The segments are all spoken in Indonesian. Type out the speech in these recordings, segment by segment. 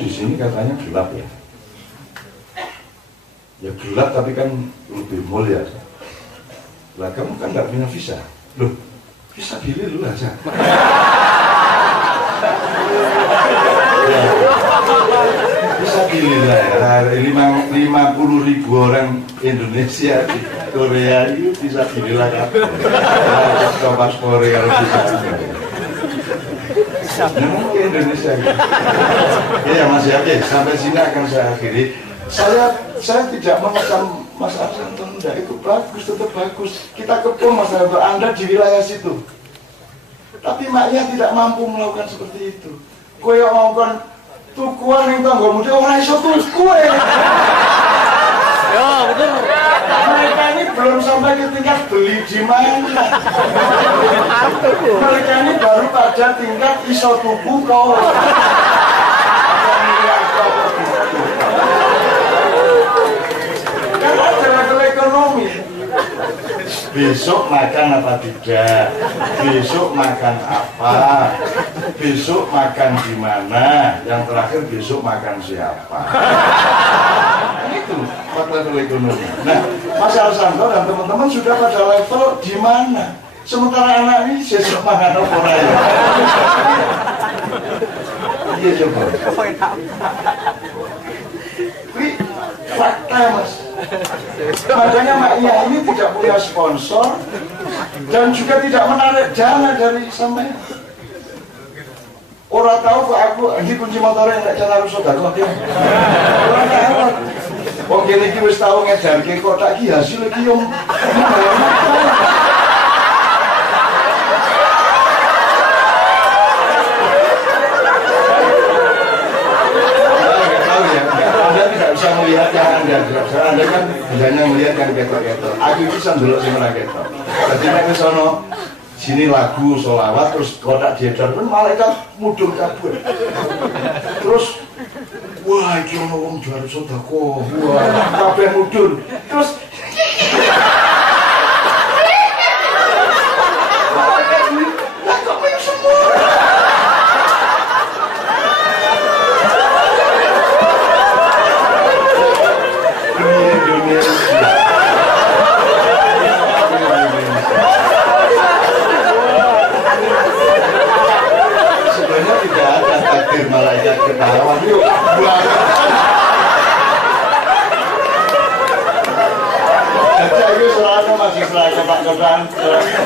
Di sini katanya gelap ya. Ya gelap tapi kan lebih mulia. Lah kamu kan nggak punya visa. Loh, visa pilih dulu aja. Bisa pilih lah ya. 50.000 orang Indonesia di Korea itu bisa pilih lah kan. Kalau paspor yang harus bisa. Memang ke Indonesia gitu. Ya Mas Yaki, sampai sini akan saya akhiri. Saya tidak mengecam Mas Arsanto, enggak, itu bagus, tetap bagus. Kita kepung Mas Arsanto, Anda di wilayah situ. Tapi maknya tidak mampu melakukan seperti itu. Kowe yang melakukan tukuan yang tangga muda, orang iso tuku ya, betul. Mereka ini belum sampai ke tingkat beli di mana. Mereka ini baru pada tingkat iso tuku kau. Kan ada level ekonomi. Besok makan apa tidak? Besok makan apa? Besok makan di mana? Yang terakhir besok makan siapa? Itu level ekonomi. Nah, Mas Arsanto dan teman-teman sudah pada level di mana? Sementara anak ini besok makan apa ya? Iya coba. Ini fakta Mas. Makanya Maknya ini tidak punya sponsor dan juga tidak menarik dana dari sampai. Orang tahu kok aku ini kunci motornya nggak jalan harus saudara dia. Orang tahu. Wong kene iki wis tau ngedarke kotak iki hasil iki yo. Melihat yang Anda kan biasanya melihat yang ketok-ketok. Aku bisa ndelok sing ora ketok. Dadi nek wis ana sini lagu sholawat terus kotak diedar pun malaikat mudhun kabeh. Terus wah iki ono wong jual sedekah. Wah, kabeh mudhun. Terus malaikat ketawa yuk jadi aku selalu masih selalu kotak-kotakan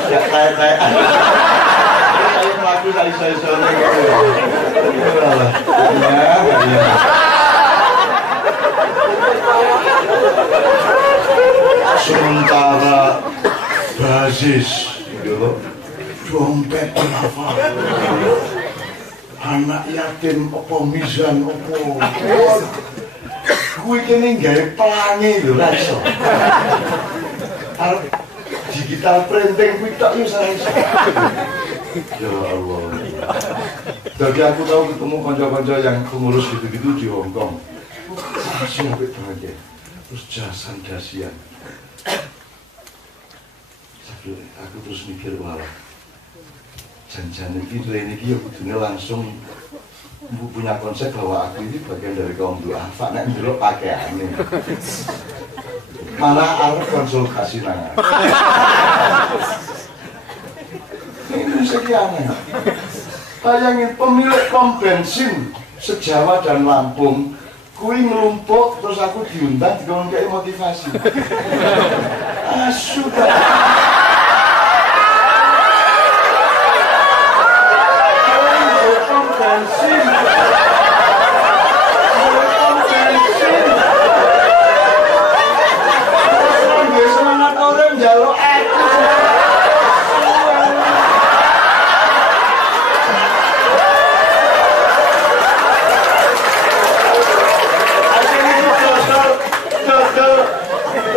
ya kayak saya melaku saya sore gitu ya sementara basis gitu dompet apa anak yatim apa mizan apa gue kene gawe pelangi lho ra iso arep digital printing kuwi tok yo iso ya Allah. Jadi aku tahu ketemu kanca-kanca yang pengurus gitu-gitu di Hong Kong masih apik banget ya terus jasan dasian aku terus mikir wah jangan ini ya kudune langsung punya konsep bahwa aku ini bagian dari kaum duafa nek ndelok pakaiane malah arep konsultasi nang ini sekian bayangin pemilik pom bensin se-Jawa dan Lampung kui ngelumpuk terus aku diundang dikon kayak motivasi sudah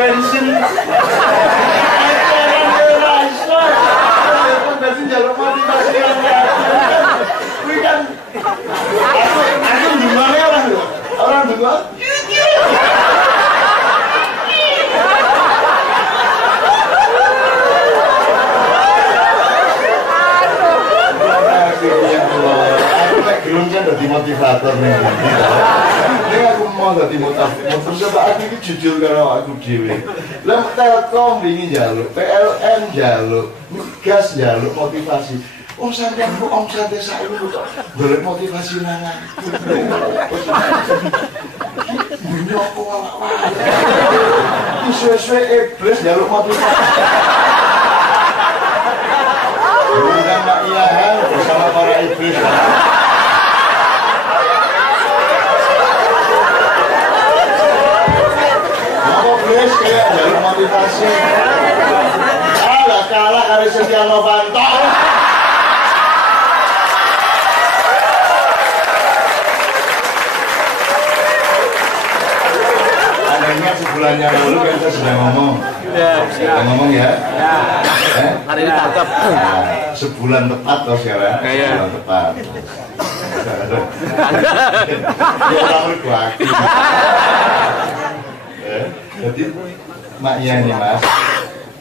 bensin Ini aku mau jadi motor sebab aku ini jujur kalau aku dewe. Lah Telkom ini jaluk, PLN jaluk, Migas jaluk motivasi. Sampeyan kok omsete sak iki kok golek motivasi nang aku. Ini aku awak-awak. Suwe-suwe iblis jaluk motivasi. Bukan Mak Ilahan bersama para iblis. Apa iblis kayak jalur motivasi? Kalah kali Setia Novanto. Adanya sebulan yang lalu kita sudah ngomong. Sudah ngomong ya. Hari ini tangkap. Sebulan tepat loh sekarang. Sebulan tepat. Orang berkuaki. Jadi maknya ini Mas,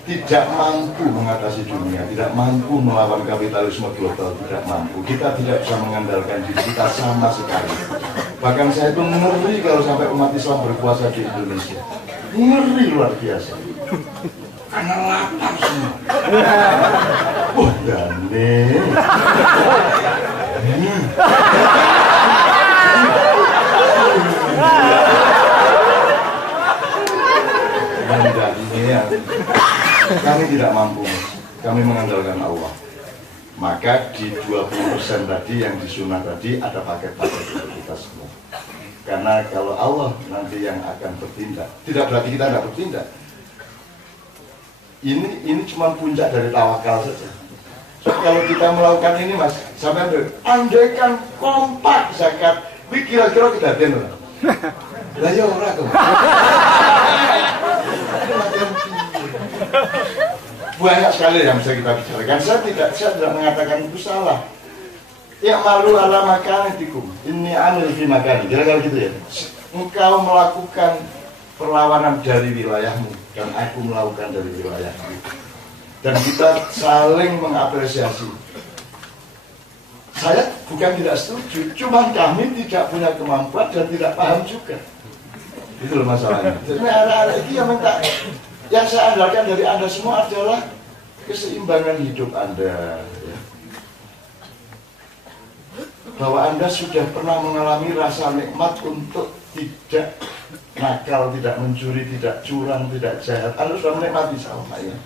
tidak mampu mengatasi dunia, tidak mampu melawan kapitalisme global, tidak mampu. Kita tidak bisa mengandalkan diri kita sama sekali. Bahkan saya itu ngeri kalau sampai umat Islam berkuasa di Indonesia. Ngeri luar biasa. Karena lapar semua. Dane. Kami tidak mampu, kami mengandalkan Allah. Maka di 20% tadi yang disunah tadi ada paket-paket untuk kita semua. Karena kalau Allah nanti yang akan bertindak, tidak berarti kita tidak bertindak. Ini cuma puncak dari tawakal saja. So, kalau kita melakukan ini Mas, sampai andaikan kompak zakat, kira-kira kita den lah. Lah ya ora tuh. Banyak sekali yang bisa kita bicarakan. Saya tidak mengatakan itu salah. Ya malu ala makanitikum. Ini amil fi makani. Kira-kira gitu ya. Engkau melakukan perlawanan dari wilayahmu dan aku melakukan dari wilayahmu. Dan kita saling mengapresiasi. Saya bukan tidak setuju, cuma kami tidak punya kemampuan dan tidak paham juga. Itu loh masalahnya. Jadi anak-anak ini yang minta, yang saya andalkan dari Anda semua adalah keseimbangan hidup Anda. Ya. Bahwa Anda sudah pernah mengalami rasa nikmat untuk tidak nakal, tidak mencuri, tidak curang, tidak jahat. Anda sudah menikmati sama Maya.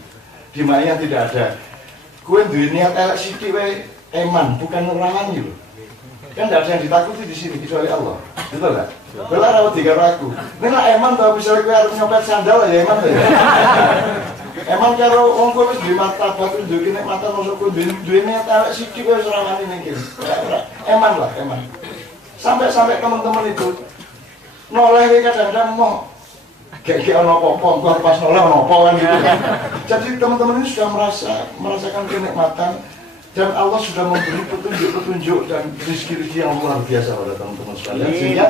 Di Maya tidak ada. Kue duwe niat elek sithik wae eman, bukan ngerangi loh. Kan tidak ada yang ditakuti di sini kecuali Allah. Betul nggak? Bela rawat tiga ragu. Ini lah eman tau misalnya kue harus nyopet sandal ya eman ya. Eman karo wong kowe wis duwe martabat duwe nikmatan masuk kowe duwe niat elek sithik wae serangan ning kene. Eman lah, eman. Sampai teman-teman itu noleh kadang-kadang mau kayak ono apa-apa, pas noleh ono apa kan gitu kan. Jadi teman-teman ini sudah merasakan kenikmatan dan Allah sudah memberi petunjuk-petunjuk dan rezeki yang luar biasa pada teman-teman sekalian sehingga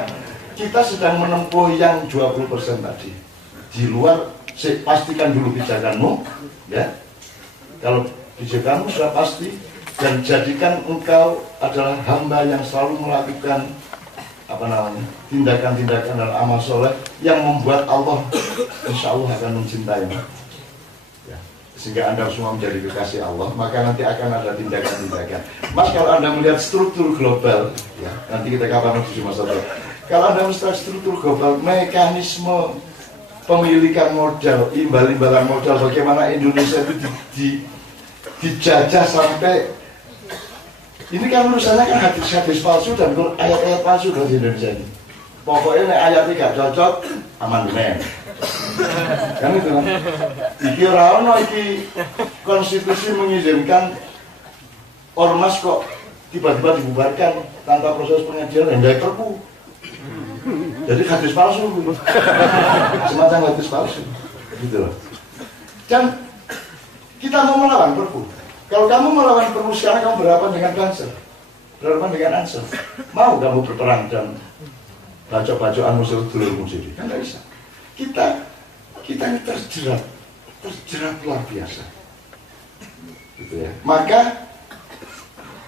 kita sedang menempuh yang 20% tadi. Di luar pastikan dulu pijakanmu ya. Kalau pijakanmu sudah pasti dan jadikan engkau adalah hamba yang selalu melakukan tindakan-tindakan dan amal soleh yang membuat Allah insya Allah akan mencintaimu ya. Sehingga Anda semua menjadi kekasih Allah, maka nanti akan ada tindakan-tindakan. Mas, kalau Anda melihat struktur global ya, nanti kita kapan menuju masa depan. Kalau Anda melihat struktur global, mekanisme pemilikan modal, imbal-imbalan modal, bagaimana Indonesia itu dijajah sampai ini kan urusannya kan hadis-hadis palsu dan ayat-ayat palsu di Indonesia ini. Pokoknya ayat tidak cocok, amandemen. Kan itu kan. Iki ora ono iki konstitusi mengizinkan ormas kok tiba-tiba dibubarkan tanpa proses pengadilan dan dari perpu. Jadi hadis palsu. Semacam hadis palsu. Gitu loh. Dan kita mau melawan perpu. Kalau kamu melawan perpu sekarang, kamu berhadapan dengan Banser, berhadapan dengan Ansel. Mau kamu berperang dan bacok-bacokan musuh-dulurmu sendiri? Kan tidak bisa. Kita ini terjerat luar biasa. Gitu ya. Maka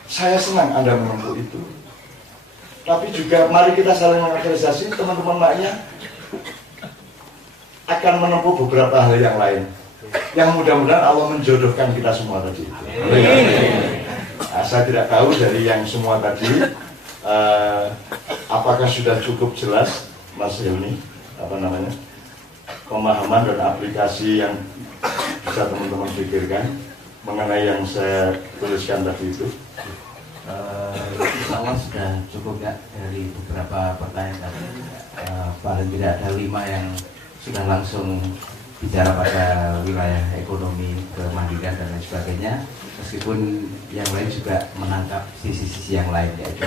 saya senang Anda menempuh itu. tapi juga mari kita saling mengapresiasi. Teman-teman maknya akan menempuh beberapa hal yang lain, yang mudah-mudahan Allah menjodohkan kita semua tadi. Nah, saya tidak tahu dari yang semua tadi apakah sudah cukup jelas Mas Hilmi, apa namanya, pemahaman dan aplikasi yang bisa teman-teman pikirkan mengenai yang saya tuliskan tadi itu. Insya Allah sudah cukup ya dari beberapa pertanyaan tadi. Paling tidak ada 5 yang sudah langsung bicara pada wilayah ekonomi, kemandirian dan lain sebagainya. Meskipun yang lain juga menangkap sisi-sisi yang lain, yaitu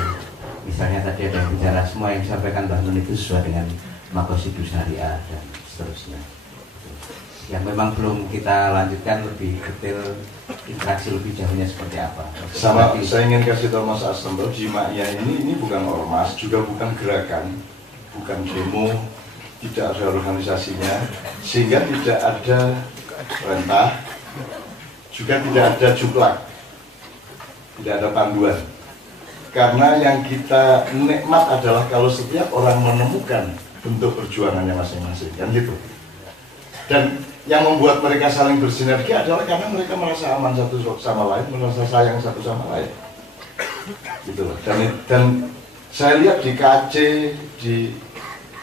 misalnya tadi ada yang bicara semua yang disampaikan Mbak Nun itu sesuai dengan maqasid syariah dan seterusnya. Yang memang belum kita lanjutkan lebih detail, interaksi lebih jauhnya seperti apa. Sama saya ingin kasih tahu Mas Aslam, Jima'iyah ini bukan ormas, juga bukan gerakan, bukan demo, tidak ada organisasinya, sehingga tidak ada perintah, juga tidak ada juklak, tidak ada panduan. Karena yang kita nikmat adalah kalau setiap orang menemukan bentuk perjuangannya masing-masing, kan gitu. Dan yang membuat mereka saling bersinergi adalah karena mereka merasa aman satu sama lain, merasa sayang satu sama lain. Gitu loh. Dan saya lihat di KC, di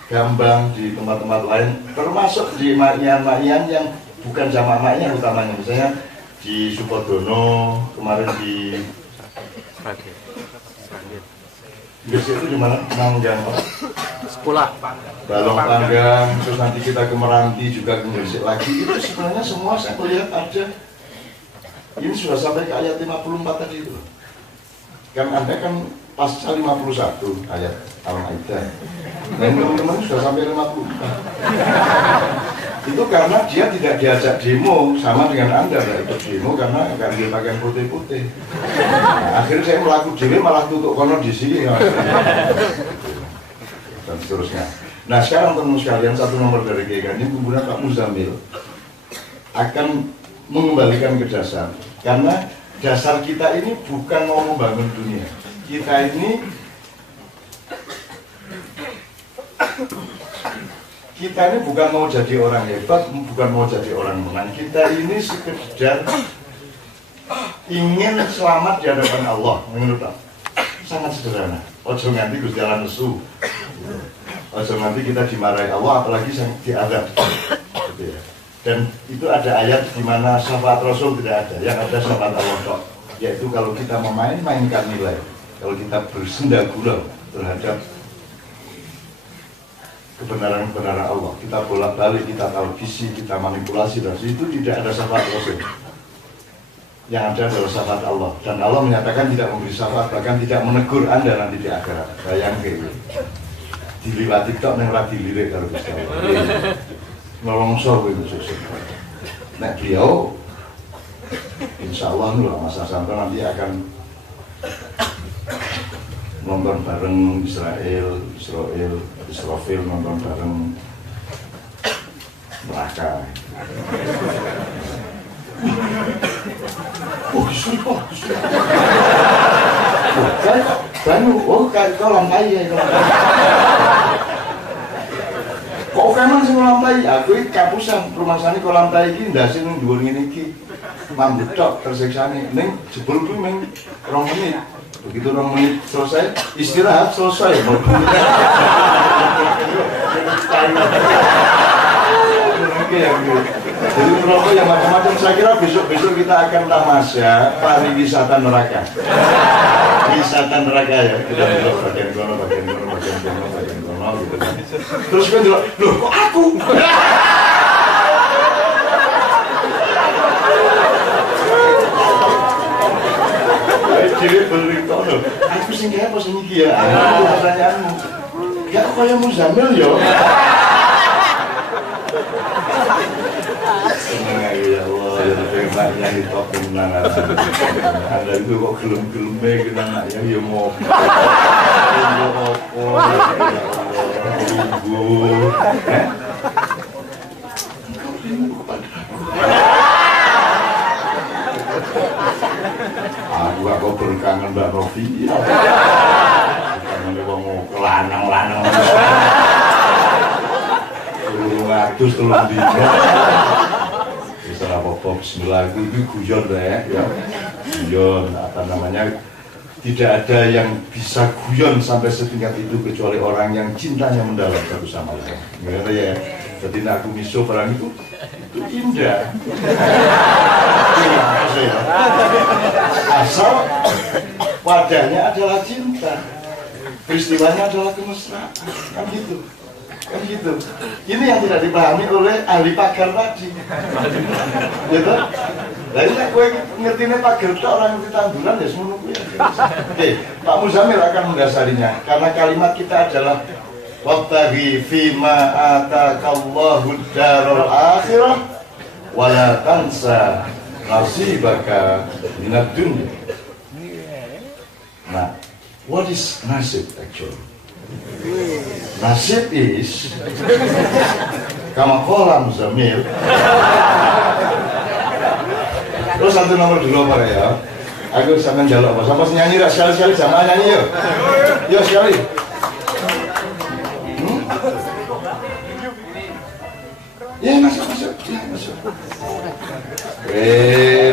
Gambang, di tempat-tempat lain, termasuk di makyan-makyan yang bukan jamaah makyan utamanya, misalnya di Sukodono, kemarin di Gresik itu di mana? Manggang, Sekolah. Balong Panggang, terus nanti kita ke Meranti juga ke Gresik lagi. Itu sebenarnya semua saya melihat ada. Ini sudah sampai ke ayat 54 tadi itu. Kan Anda kan pasca 51 ayat Al-Maidah. Dan teman-teman sudah sampai 54. Itu karena dia tidak diajak demo sama dengan Anda, tidak ikut demo karena akan dia pakai putih-putih. Nah, akhirnya saya melakukan demo malah tutup kono di sini. Dan seterusnya. Nah sekarang teman sekalian, satu nomor dari GKN ini kemudian Pak Muzamil akan mengembalikan ke dasar. Karena dasar kita ini bukan mau membangun dunia. Kita ini bukan mau jadi orang hebat, bukan mau jadi orang menang. Kita ini sekedar ingin selamat di hadapan Allah. Menurut Pak, sangat sederhana. Ojo nganti Gusti Allah nesu. Ojo nanti kita dimarahi Allah, apalagi diadab. Gitu ya. Dan itu ada ayat di mana syafaat Rasul tidak ada, yang ada syafaat Allah kok. Yaitu kalau kita mainkan nilai, kalau kita bersenda gurau terhadap kebenaran-kebenaran Allah, kita bolak-balik, kita talbisi, kita manipulasi, dan itu tidak ada syafaat Rasul. Yang ada adalah syafaat Allah, dan Allah menyatakan tidak memberi syafaat, bahkan tidak menegur Anda nanti di akhirat. Bayangkan diliwati tok nang ora dilirik karo Gusti Allah. Nolongso kuwi susu. Nek beliau insyaallah Mas Hasan nanti akan nonton bareng Israfil nonton bareng neraka. Oh, sumpah. Kan kan kolam air ya. Kok kan sing kolam tai? Aku iki kapusan rumasane kolam tai iki ndase ning dhuwur ngene iki. Mambet tok tersiksane ning jebul kuwi mung 2 menit. Begitu 2 menit selesai, istirahat selesai. Jadi merokok yang macam-macam. Saya kira besok-besok kita akan tamasya pariwisata neraka. Wisata neraka ya. Kita belok bagian kono gitu kan. Terus kan bilang, loh kok aku? Jadi berita loh. Aku sing kaya apa sing iki ya? Itu pertanyaanmu. Ya kok kaya Muzamil ya? Ya Allah, ya terima di top kemenangan. Anda itu kok gelem-geleme kenang ya mau. Aku berkangen Mbak Novi. Kangen wong wedhus telung dina. Wis ora apa-apa bismillah itu guyon ya. Guyon apa namanya? Tidak ada yang bisa guyon sampai setingkat itu kecuali orang yang cintanya mendalam satu sama lain. Ngerti ya? Jadi aku miso barang itu indah. Asal wadahnya adalah cinta, peristiwanya adalah kemesraan, kan gitu. Ini yang tidak dipahami oleh ahli pagar tadi. Gitu. Nah ini gue ngertinya pagar itu orang ngerti tanduran ya semua ya. Oke, Pak Muzamil akan mendasarinya karena kalimat kita adalah wabtaghi fima atakallahu darul akhirah wala tansa nasibaka minad dunya. Nah, what is nasib actually? Nasib is kama qala Muzamil. Terus satu nomor dulu apa ya? Aku sampean njaluk apa? Sampai nyanyi ra sekali-sekali jamaah nyanyi yuk. Yuk sekali. Ya masuk. Ya masuk.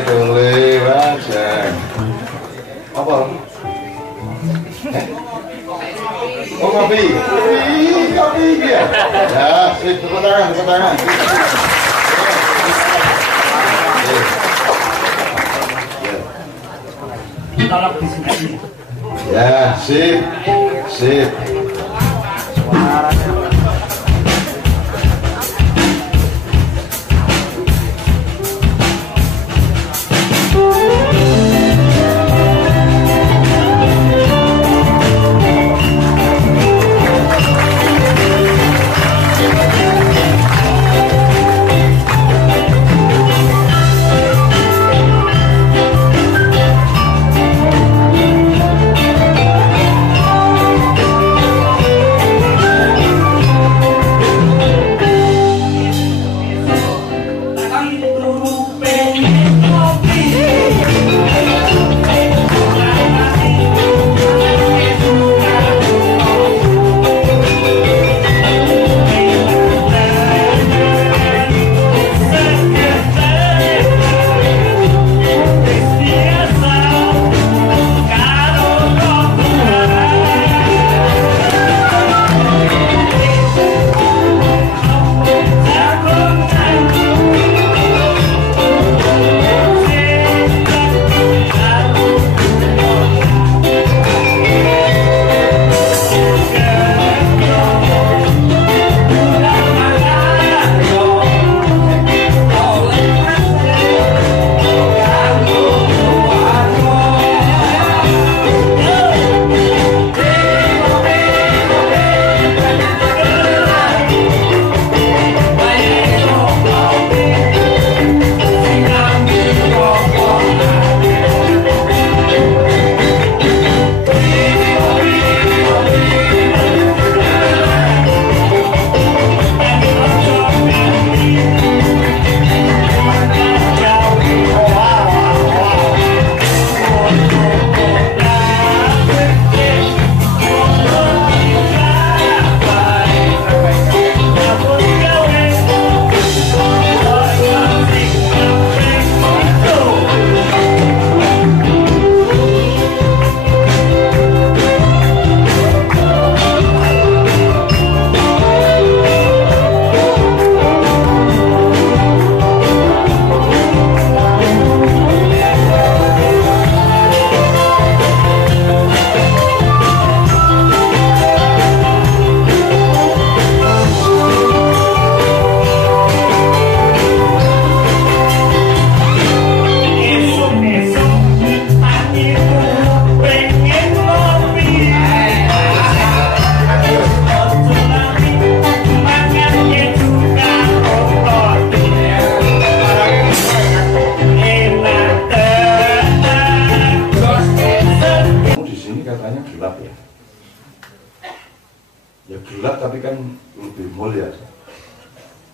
Boleh wajah. Apa? Oh ngopi. Kopi dia. Ya, tepuk tangan. Tolong disini. Ya, sip.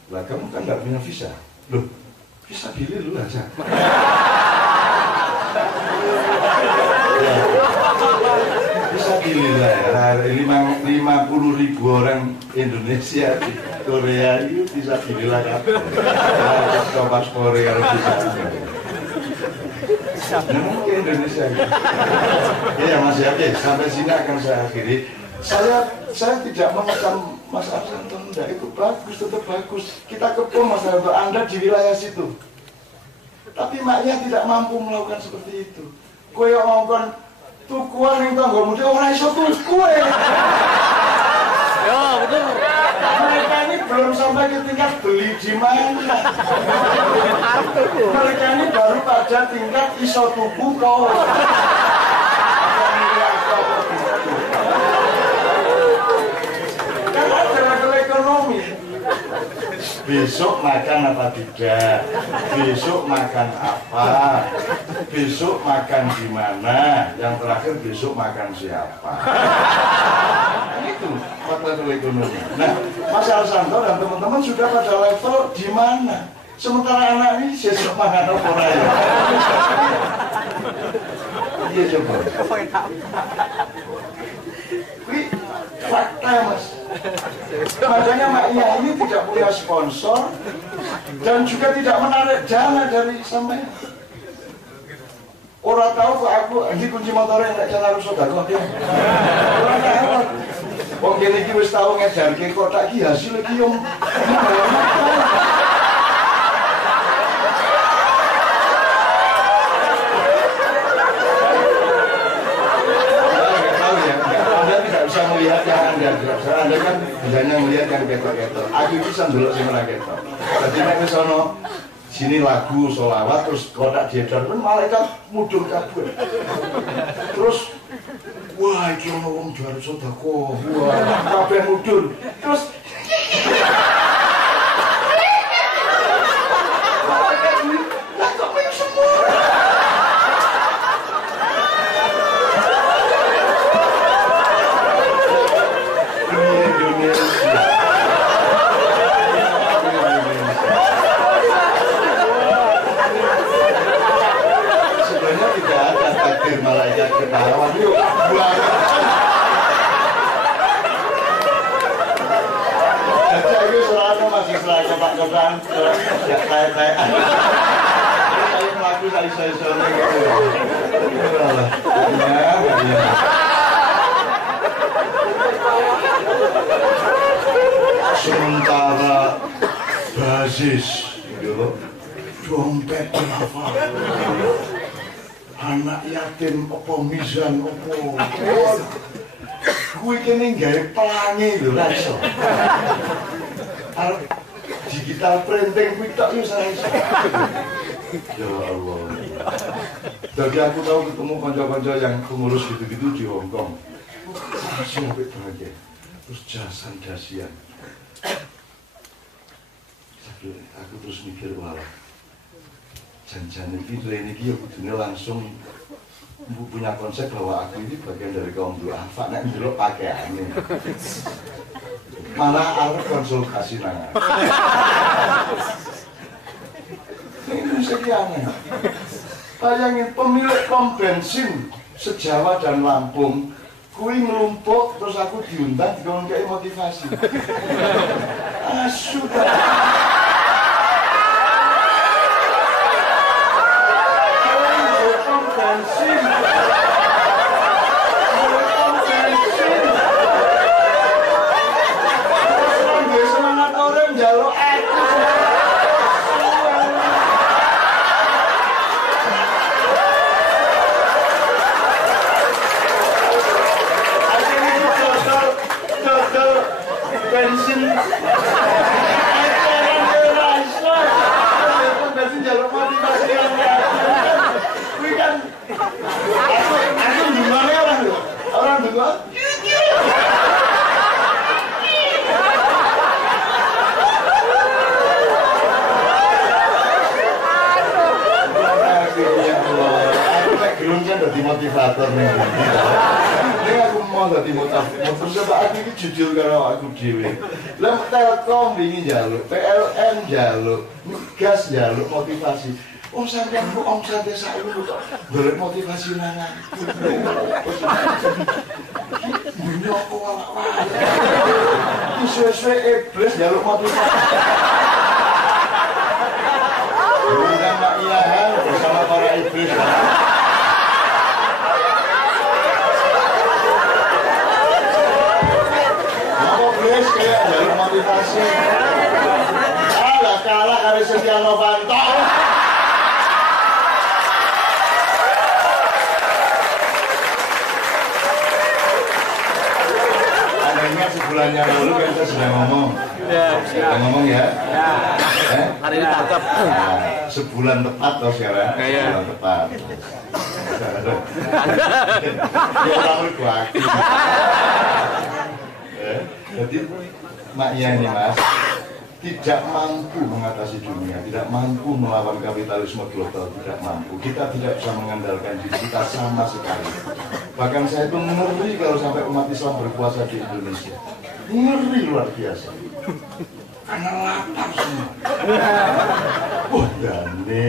Lah kamu kan nggak punya visa. Loh, visa pilih dulu aja. Bisa pilih lah ya, 50.000 orang Indonesia di Korea itu bisa dibilang apa? Coba Korea bisa. Memang ke Indonesia gitu. Ya Mas Yati, sampai sini akan saya akhiri. Saya tidak mengecam Mas Arsanto, enggak, itu bagus, tetap bagus. Kita kepung Mas Arsanto, Anda di wilayah situ. Tapi maknya tidak mampu melakukan seperti itu. Kowe ngomong tukuan yang tanggamu dia orang iso tuku. Ya betul. Mereka ini belum sampai ke tingkat beli di mana. Mereka ini baru pada tingkat iso tuku kau. Kan ada level ekonomi. Besok makan apa tidak, besok makan apa, besok makan di mana, yang terakhir besok makan siapa. Itu level ekonomi. Nah, Mas Arsanto dan teman-teman sudah pada level di mana? Sementara anak ini besok makan apa ya? Iya coba. Ini fakta Mas. Makanya maknya ini tidak punya sponsor dan juga tidak menarik dana dari sampai. Orang tahu kok aku ini kunci motornya nggak jalan harus saudara dia. Orang tahu. Wong kene iki wis tau ngedarke kotak iki hasil iki yo. Bisa melihat yang Anda kan biasanya melihat yang ketok-ketok. Aku bisa dulu sih mereka ketok. Jadi nek wis ana sini lagu sholawat terus kotak diedar pun malaikat mudhun kabeh. Terus wah iki ono wong juara sedekah. Wah kabeh mudhun. Terus lah kok ping semua. Malaikat ketahuan yuk jadi aku selalu masih selalu kotak-kotakan ya kayak saya melaku saya gitu ya sementara basis dompet apa anak yatim apa mizan apa gue kene gawe pelangi lho ra iso arep digital printing kuwi tok yo saya iso ya Allah jadi aku tahu ketemu kanca-kanca yang pengurus gitu-gitu di Hong Kong langsung sampai bahagia terus jasan dasian aku terus mikir walah jangan ini dia kudune langsung punya konsep bahwa aku ini bagian dari kaum duafa nek ndelok pakaiane malah arep konsultasi nang ini sekian bayangin pemilik pom bensin se-Jawa dan Lampung kui ngelumpuk terus aku diundang dikongkei motivasi sudah bensin semangat orang jaluk aku total bensin bensin jaluk motivasi aku gimana orang juga belum kan jadi motivator nih ini aku mau jadi motivator coba aku ini jujur kalau aku dewe lah Telkom ingin jaluk PLN jaluk gas jaluk motivasi om sampai aku om sampai saya dulu kok boleh motivasi nana ini aku walak-walak Iki suwe-suwe iblis jaluk motivasi. Bukan Mak Iyahan bersama para iblis. Apa iblis kayak jaluk motivasi? Gak kalah kali Setia Novanto. Anda ingat sebulan yang lalu kan saya sudah ngomong. Sudah ngomong ya. Hari ini tangkap. Sebulan tepat loh sekarang. Sebulan tepat. Ya orang lu aku. Jadi maknya ini Mas, tidak mampu mengatasi dunia, tidak mampu melawan kapitalisme global, tidak mampu. Kita tidak bisa mengandalkan diri kita sama sekali. Bahkan saya itu ngeri kalau sampai umat Islam berkuasa di Indonesia. Ngeri luar biasa. Karena lapar semua. Wah, Dani.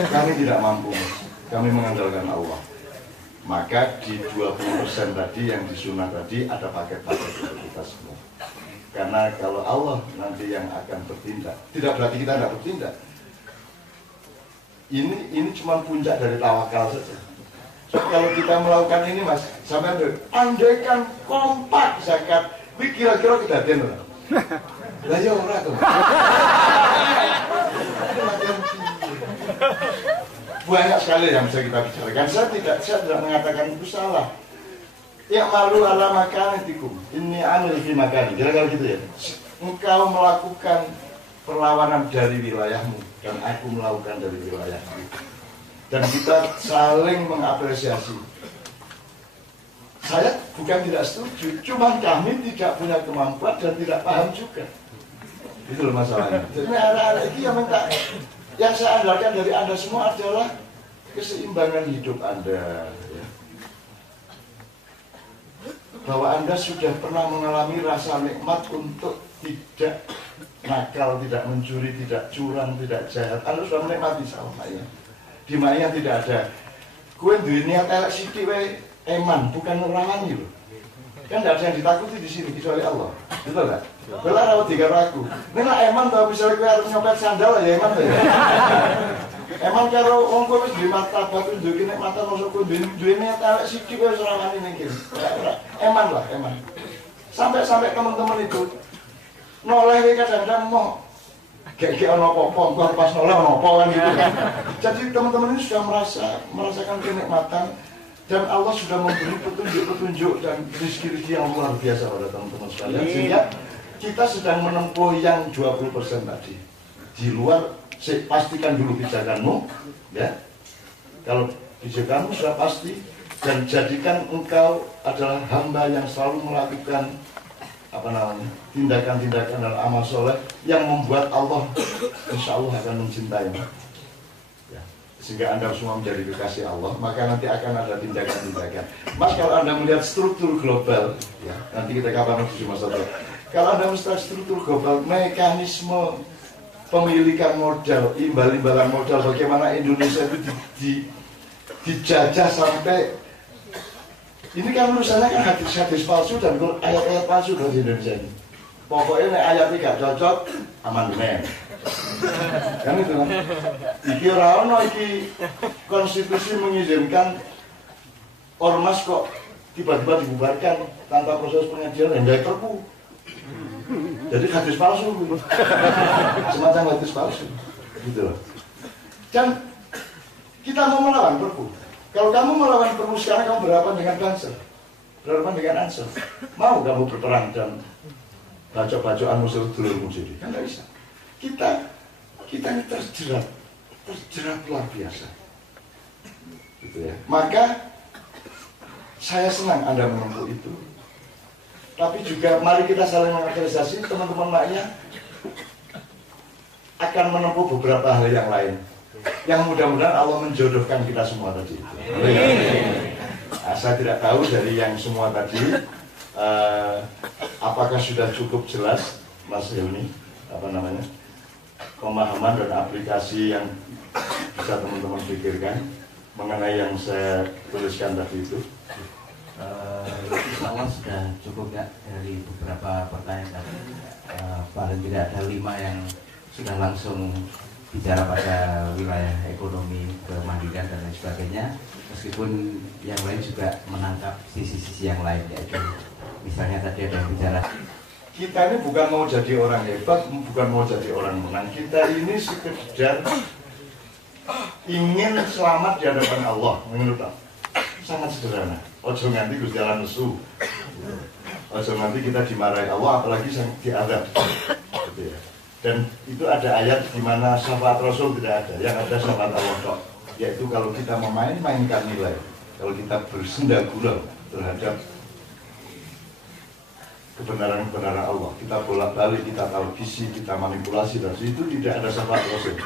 Kami tidak mampu, kami mengandalkan Allah. Maka di 20% tadi yang disunah tadi ada paket-paket untuk kita semua. Karena kalau Allah nanti yang akan bertindak, tidak berarti kita tidak bertindak. Ini cuma puncak dari tawakal saja. So, kalau kita melakukan ini Mas, sampai andaikan kompak zakat, kira-kira kejadian lah. Lah ya ora tuh. Banyak sekali yang bisa kita bicarakan. Saya tidak mengatakan itu salah. Ya malu ala makanatikum. Ini amil fi makani. Kira-kira gitu ya. Engkau melakukan perlawanan dari wilayahmu dan aku melakukan dari wilayahku. Dan kita saling mengapresiasi. Saya bukan tidak setuju, cuma kami tidak punya kemampuan dan tidak paham juga. Itu loh masalahnya. Jadi anak-anak ini yang minta, yang saya andalkan dari Anda semua adalah keseimbangan hidup Anda. Ya. Bahwa Anda sudah pernah mengalami rasa nikmat untuk tidak nakal, tidak mencuri, tidak curang, tidak jahat. Anda sudah menikmati sama ya. Di Maya tidak ada. Kue duwe niat elek sithik wae eman, bukan ngerawani loh. Kan tidak ada yang ditakuti di sini kecuali Allah. Betul nggak? Bela rawat tiga ragu. Ini lah eman tau misalnya kue harus nyopet sandal ya eman tuh ya. Eman karo wong kowe wis duwe martabat tunjukin nek mata masuk kowe duwe niat elek sithik wae ora wani ning kene. Eman lah, eman. Sampai teman-teman itu noleh kadang-kadang mau kayak ono apa-apa, pas noleh ono apa kan gitu kan. Jadi teman-teman ini sudah merasakan kenikmatan dan Allah sudah memberi petunjuk-petunjuk dan rezeki yang luar biasa pada teman-teman sekalian. Sehingga kita sedang menempuh yang 20% tadi. Di luar, pastikan dulu pijakanmu, ya. Kalau pijakanmu sudah pasti dan jadikan engkau adalah hamba yang selalu melakukan tindakan-tindakan dan amal soleh yang membuat Allah insya Allah akan mencintaimu ya. Sehingga Anda semua menjadi kekasih Allah, maka nanti akan ada tindakan-tindakan. Mas, kalau Anda melihat struktur global ya, nanti kita kapan cuma satu. Kalau Anda melihat struktur global, mekanisme pemilikan modal, imbal-imbalan modal, bagaimana Indonesia itu dijajah sampai ini kan urusannya kan hadis-hadis palsu dan ayat-ayat palsu dari Indonesia ini. Pokoknya nek ayat gak cocok, amandemen. Kan itu kan. Iki ora ono iki konstitusi mengizinkan ormas kok tiba-tiba dibubarkan tanpa proses pengadilan yang dari perpu. Jadi hadis palsu. Semacam hadis palsu. Gitu loh. Dan kita mau melawan perpu. Kalau kamu melawan perpu sekarang, kamu berhadapan dengan Banser, berhadapan dengan Ansor. Mau kamu berperang dan bacok-bacokan musuh dulurmu jadi? Kan tidak bisa. Kita ini terjerat luar biasa. Gitu ya. Maka saya senang Anda menempuh itu. Tapi juga mari kita saling mengapresiasi teman-teman maknya akan menempuh beberapa hal yang lain. Yang mudah-mudahan Allah menjodohkan kita semua tadi. Nah, saya tidak tahu dari yang semua tadi apakah sudah cukup jelas Mas Helmi pemahaman dan aplikasi yang bisa teman-teman pikirkan mengenai yang saya tuliskan tadi itu? Insya Allah sudah cukup ya dari beberapa pertanyaan tadi. Paling tidak ada 5 yang sudah langsung bicara pada wilayah ekonomi, kemandirian dan lain sebagainya. Meskipun yang lain juga menangkap sisi-sisi yang lain, yaitu misalnya tadi ada yang bicara. Kita ini bukan mau jadi orang hebat, bukan mau jadi orang menang. Kita ini sekedar ingin selamat di hadapan Allah, menurut aku. Sangat sederhana. Ojo nganti Gusti Allah nesu. Ojo nanti kita dimarahi Allah, apalagi diadab. Gitu ya. Dan itu ada ayat di mana syafaat Rasul tidak ada, yang ada syafaat Allah tok. Yaitu kalau kita mainkan nilai, kalau kita bersenda gurau terhadap kebenaran-kebenaran Allah, kita bolak-balik, kita talbisi, kita manipulasi, dan itu tidak ada syafaat Rasul.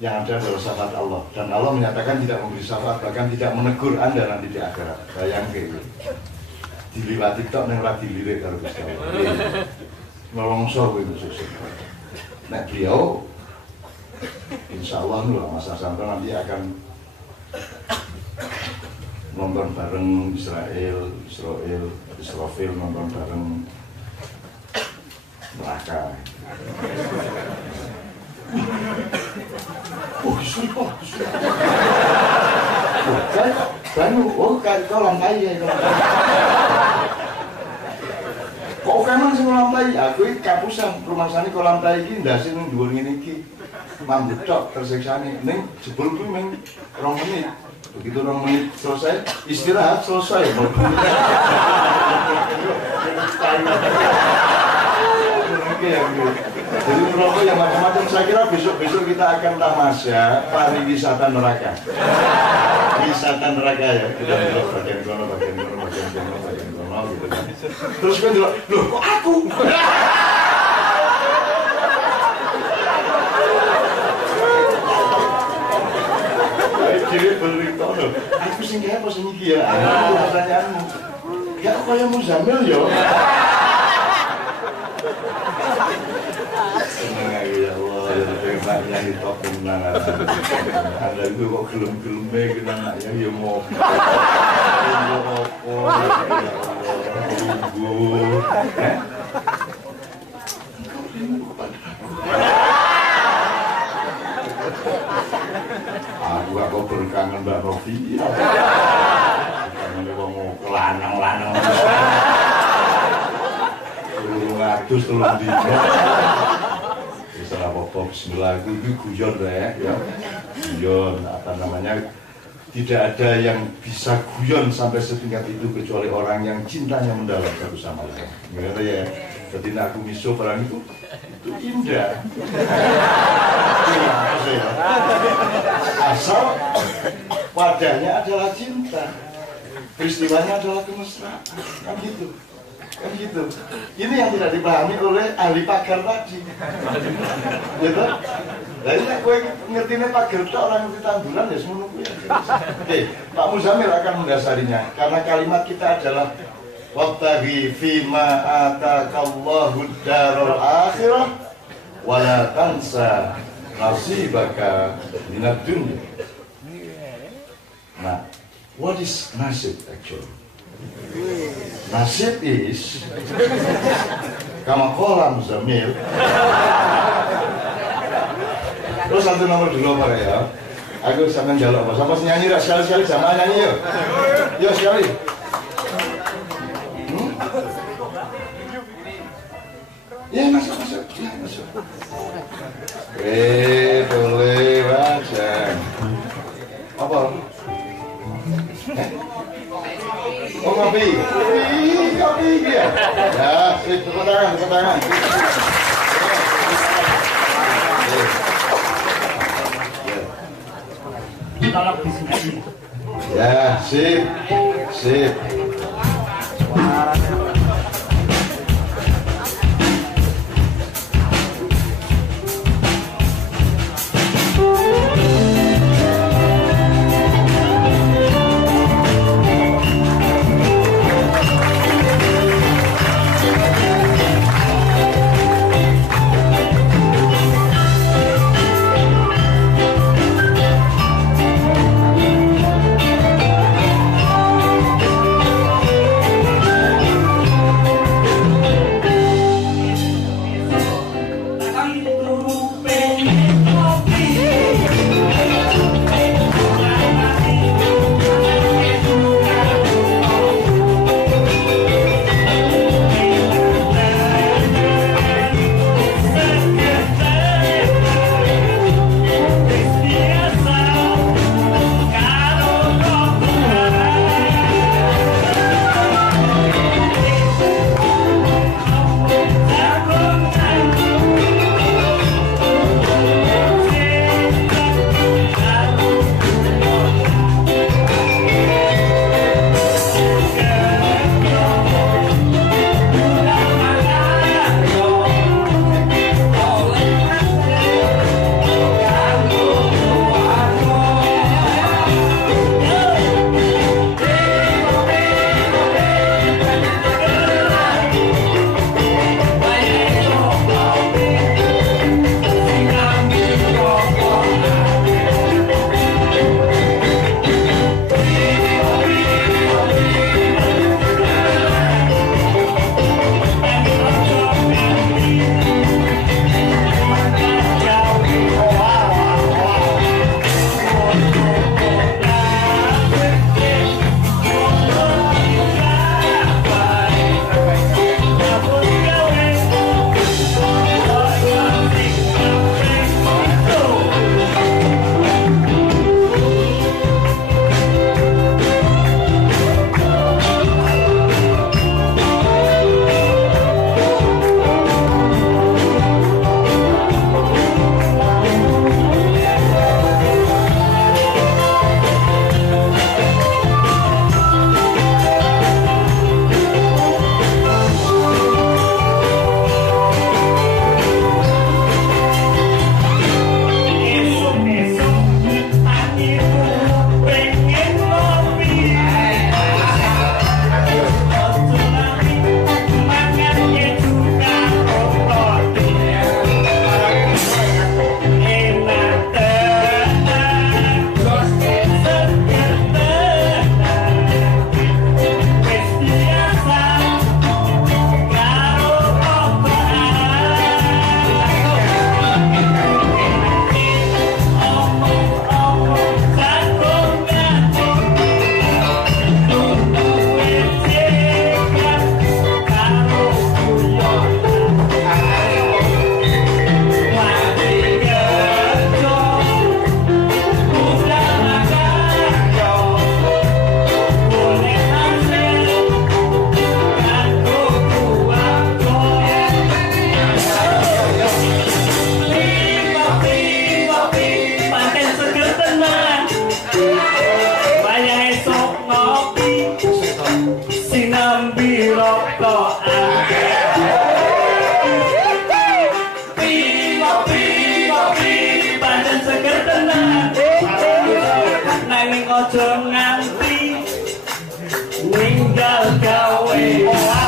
Yang ada adalah syafaat Allah, dan Allah menyatakan tidak memberi syafaat, bahkan tidak menegur Anda nanti di akhirat. Bayangkan diliwati tok ning ra dilirik karo Gusti Allah. Melongso itu susu. Nah beliau insya Allah Mas Hasanto nanti akan nonton bareng Israfil nonton bareng neraka. Oh disuruh kan kolam air kok memang sing kolam tai, aku iki kapusan rumangsane kolam tai iki ndase ning dhuwur ngene iki. Mambut tok tersiksane ning jebul kuwi mung 2 menit. Begitu 2 menit selesai, istirahat selesai. Jadi merokok yang macam-macam, saya kira besok-besok kita akan tamasya pariwisata neraka. Wisata neraka ya, kita belok bagian kono gitu kan. Terus kan bilang, loh kok aku? Jadi berita loh, aku sing kaya apa sing iki ya? Pertanyaanmu, ya kok kaya Muzamil ya? Seneng aku ya Allah, ya di top menang. Anda itu kok gelem-geleme kena anaknya ya mau. Aku kok berkangen Mbak Novi. Kangen kok mau kelanang-lanang. Ngatus tolong dino. Bisa apa-apa bismillah itu guyon ya. Guyon apa namanya? Tidak ada yang bisa guyon sampai setingkat itu kecuali orang yang cintanya mendalam satu sama lain. Ngerti ya? Jadi aku miso barang itu indah. Asal wadahnya adalah cinta, peristiwanya adalah kemesraan, kan gitu. Ini yang tidak dipahami oleh ahli pagar tadi. Gitu? Nah ini gue ngertinya pagar itu orang ngerti tanduran ya semua nunggu ya. Oke, Pak Muzamil akan mendasarinya karena kalimat kita adalah wabtaghi fima atakallahu darul akhirah wala tansa nasibaka minad dunya. Nah, what is nasib actually? Nasib is kama qala Muzamil. Terus satu nomor dulu apa ya? Aku sampean njaluk apa? Sampai nyanyi ra sekali-sekali sama nyanyi yuk. Yuk sekali. Ya masuk. Boleh baca. Apa? Oh kopi ya. Ya, tepuk tangan. Tolong disini. Ya, sip. tinggal gawe